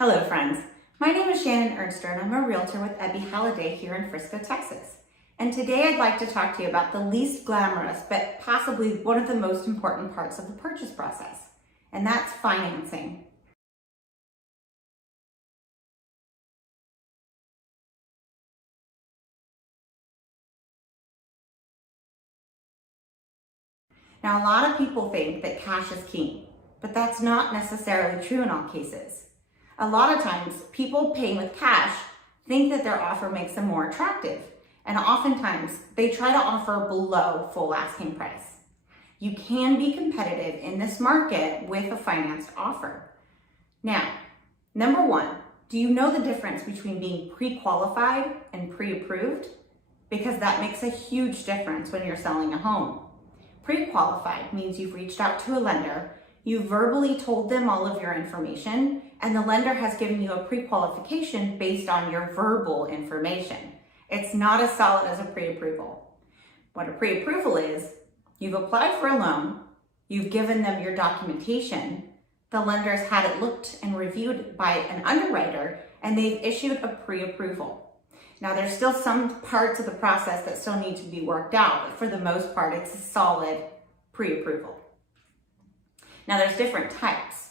Hello friends, my name is Shannon Ernster and I'm a realtor with Ebby Halliday here in Frisco, Texas. And today I'd like to talk to you about the least glamorous, but possibly one of the most important parts of the purchase process, and that's financing. Now, a lot of people think that cash is king, but that's not necessarily true in all cases. A lot of times, people paying with cash think that their offer makes them more attractive, and oftentimes they try to offer below full asking price. You can be competitive in this market with a financed offer. Now, number one, do you know the difference between being pre-qualified and pre-approved? Because that makes a huge difference when you're selling a home. Pre-qualified means you've reached out to a lender, you verbally told them all of your information, and the lender has given you a pre-qualification based on your verbal information. It's not as solid as a pre-approval. What a pre-approval is, you've applied for a loan, you've given them your documentation, the lender's had it looked and reviewed by an underwriter, and they've issued a pre-approval. Now, there's still some parts of the process that still need to be worked out, but for the most part, it's a solid pre-approval. Now, there's different types.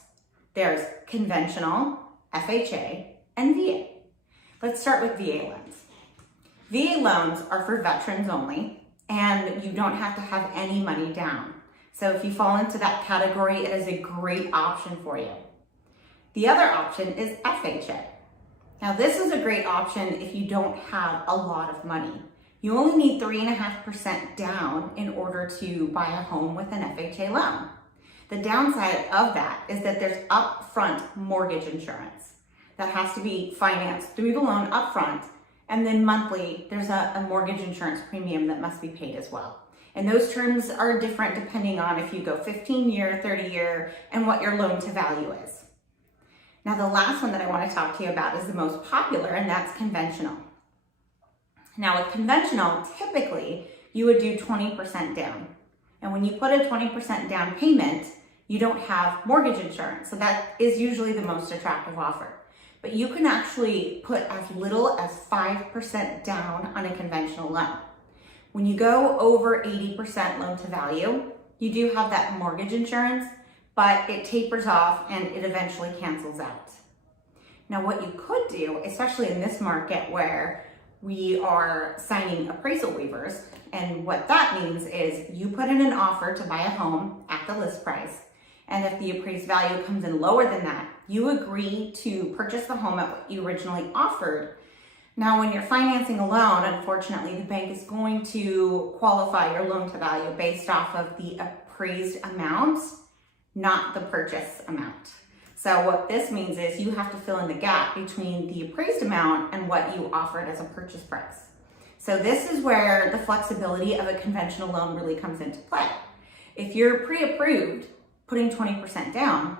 There's conventional, FHA, and VA. Let's start with VA loans. VA loans are for veterans only, and you don't have to have any money down. So if you fall into that category, it is a great option for you. The other option is FHA. Now, this is a great option if you don't have a lot of money. You only need 3.5% down in order to buy a home with an FHA loan. The downside of that is that there's upfront mortgage insurance that has to be financed through the loan upfront, and then monthly there's a mortgage insurance premium that must be paid as well. And those terms are different depending on if you go 15-year, 30-year, and what your loan to value is. Now, the last one that I want to talk to you about is the most popular, and that's conventional. Now, with conventional, typically you would do 20% down. And when you put a 20% down payment, you don't have mortgage insurance. So that is usually the most attractive offer. But you can actually put as little as 5% down on a conventional loan. When you go over 80% loan to value, you do have that mortgage insurance, but it tapers off and it eventually cancels out. Now, what you could do, especially in this market where we are signing appraisal waivers, and what that means is you put in an offer to buy a home at the list price, and if the appraised value comes in lower than that, you agree to purchase the home at what you originally offered. Now, when you're financing a loan, unfortunately, the bank is going to qualify your loan to value based off of the appraised amount, not the purchase amount. So what this means is you have to fill in the gap between the appraised amount and what you offered as a purchase price. So this is where the flexibility of a conventional loan really comes into play. If you're pre-approved, putting 20% down,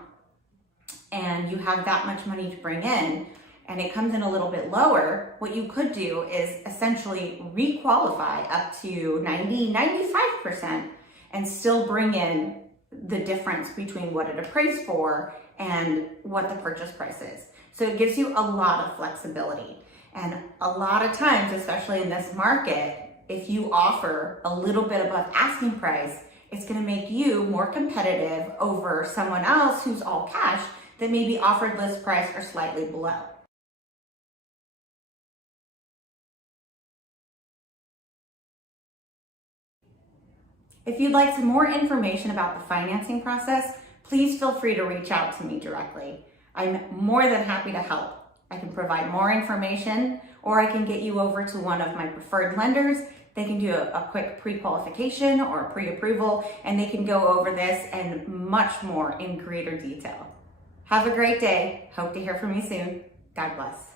and you have that much money to bring in, and it comes in a little bit lower, what you could do is essentially re-qualify up to 95% and still bring in the difference between what it appraised for and what the purchase price is. So it gives you a lot of flexibility. And a lot of times, especially in this market, if you offer a little bit above asking price, it's going to make you more competitive over someone else who's all cash that may be offered list price or slightly below. If you'd like some more information about the financing process, please feel free to reach out to me directly. I'm more than happy to help. I can provide more information, or I can get you over to one of my preferred lenders. They can do a quick pre-qualification or a pre-approval, and they can go over this and much more in greater detail. Have a great day. Hope to hear from you soon. God bless.